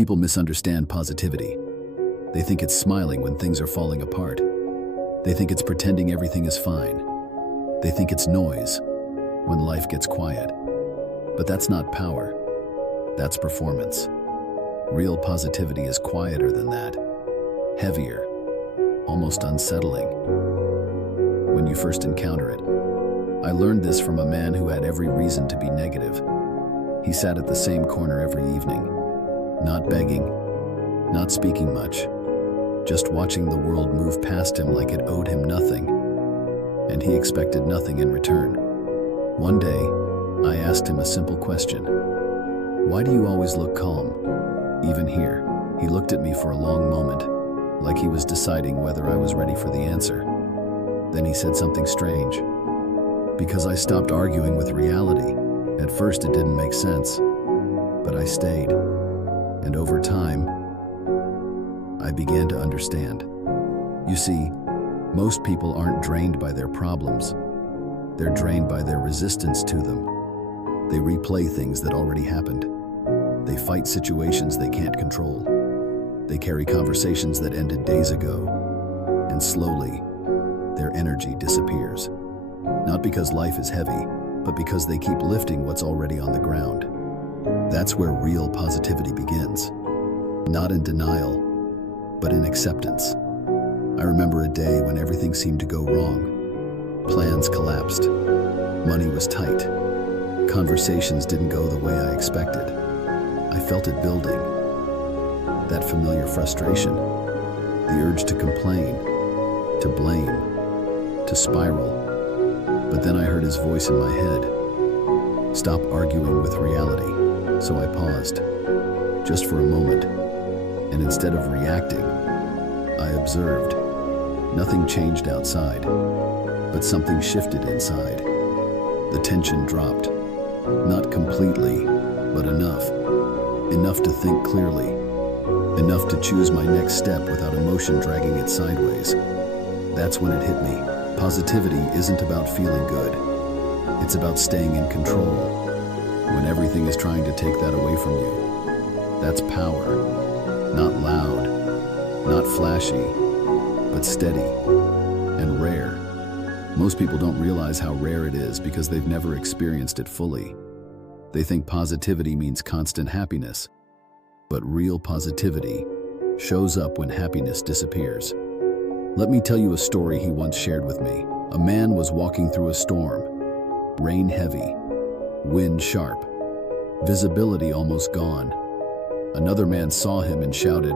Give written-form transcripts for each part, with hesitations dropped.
People misunderstand positivity. They think it's smiling when things are falling apart. They think it's pretending everything is fine. They think it's noise when life gets quiet. But that's not power. That's performance. Real positivity is quieter than that. Heavier. Almost unsettling. When you first encounter it, I learned this from a man who had every reason to be negative. He sat at the same corner every evening, not begging, not speaking much, just watching the world move past him like it owed him nothing, and he expected nothing in return. One day, I asked him a simple question. Why do you always look calm? Even here, he looked at me for a long moment, like he was deciding whether I was ready for the answer. Then he said something strange. Because I stopped arguing with reality. At first it didn't make sense, but I stayed. And over time, I began to understand. You see, most people aren't drained by their problems. They're drained by their resistance to them. They replay things that already happened. They fight situations they can't control. They carry conversations that ended days ago. And slowly, their energy disappears. Not because life is heavy, but because they keep lifting what's already on the ground. That's where real positivity begins. Not in denial, but in acceptance. I remember a day when everything seemed to go wrong. Plans collapsed. Money was tight. Conversations didn't go the way I expected. I felt it building. That familiar frustration. The urge to complain, to blame, to spiral. But then I heard his voice in my head. Stop arguing with reality. So I paused, just for a moment, and instead of reacting, I observed. Nothing changed outside, but something shifted inside. The tension dropped. Not completely, but enough. Enough to think clearly. Enough to choose my next step without emotion dragging it sideways. That's when it hit me. Positivity isn't about feeling good. It's about staying in control. When everything is trying to take that away from you. That's power. Not loud, not flashy, but steady and rare. Most people don't realize how rare it is because they've never experienced it fully. They think positivity means constant happiness. But real positivity shows up when happiness disappears. Let me tell you a story he once shared with me. A man was walking through a storm. Rain heavy, wind sharp, visibility almost gone. Another man saw him and shouted,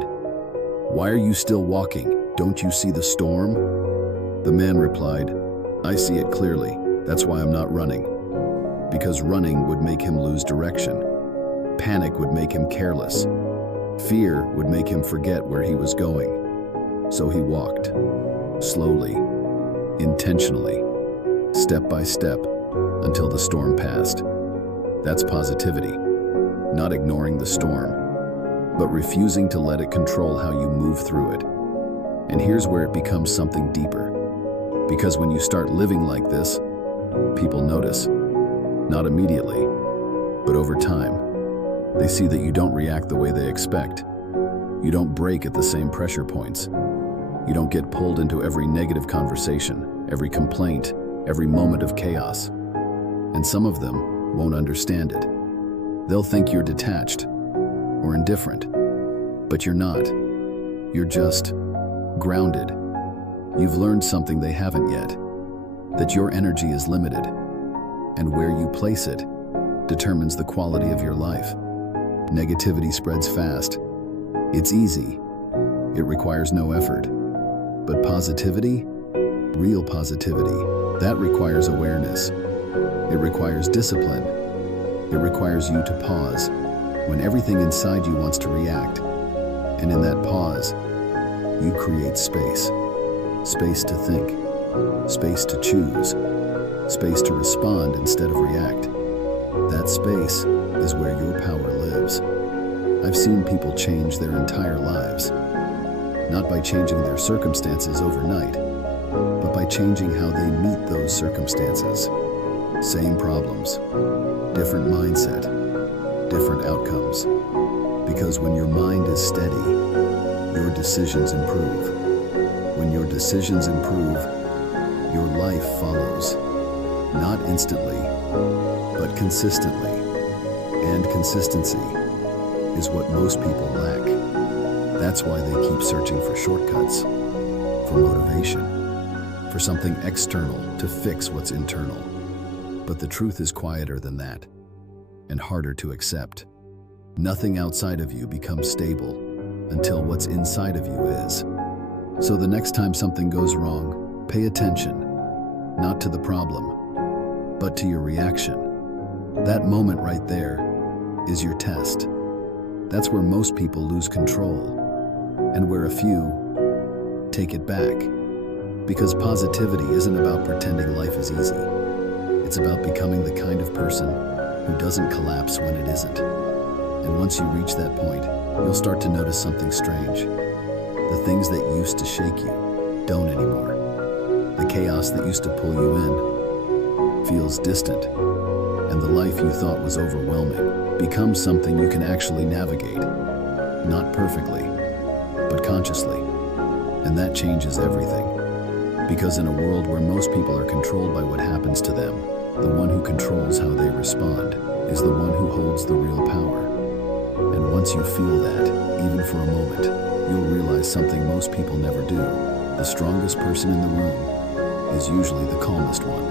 "Why are you still walking? Don't you see the storm?" The man replied, "I see it clearly. That's why I'm not running." Because running would make him lose direction. Panic would make him careless. Fear would make him forget where he was going. So he walked, slowly, intentionally, step by step, until the storm passed. That's positivity. Not ignoring the storm, but refusing to let it control how you move through it. And here's where it becomes something deeper. Because when you start living like this, people notice. Not immediately, but over time. They see that you don't react the way they expect. You don't break at the same pressure points. You don't get pulled into every negative conversation, every complaint, every moment of chaos. And some of them won't understand it. They'll think you're detached or indifferent, but you're not. You're just grounded. You've learned something they haven't yet, that your energy is limited, and where you place it determines the quality of your life. Negativity spreads fast. It's easy. It requires no effort. But positivity, real positivity, that requires awareness. It requires discipline. It requires you to pause when everything inside you wants to react. And in that pause, you create space. Space to think. Space to choose. Space to respond instead of react. That space is where your power lives. I've seen people change their entire lives, not by changing their circumstances overnight, but by changing how they meet those circumstances. Same problems, different mindset, different outcomes. Because when your mind is steady, your decisions improve. When your decisions improve, your life follows. Not instantly, but consistently. And consistency is what most people lack. That's why they keep searching for shortcuts, for motivation, for something external to fix what's internal. But the truth is quieter than that, and harder to accept. Nothing outside of you becomes stable until what's inside of you is. So the next time something goes wrong, pay attention, not to the problem, but to your reaction. That moment right there is your test. That's where most people lose control, and where a few take it back. Because positivity isn't about pretending life is easy. It's about becoming the kind of person who doesn't collapse when it isn't. And once you reach that point, you'll start to notice something strange. The things that used to shake you don't anymore. The chaos that used to pull you in feels distant. And the life you thought was overwhelming becomes something you can actually navigate. Not perfectly, but consciously. And that changes everything. Because in a world where most people are controlled by what happens to them, the one who controls how they respond is the one who holds the real power. And once you feel that, even for a moment, you'll realize something most people never do. The strongest person in the room is usually the calmest one.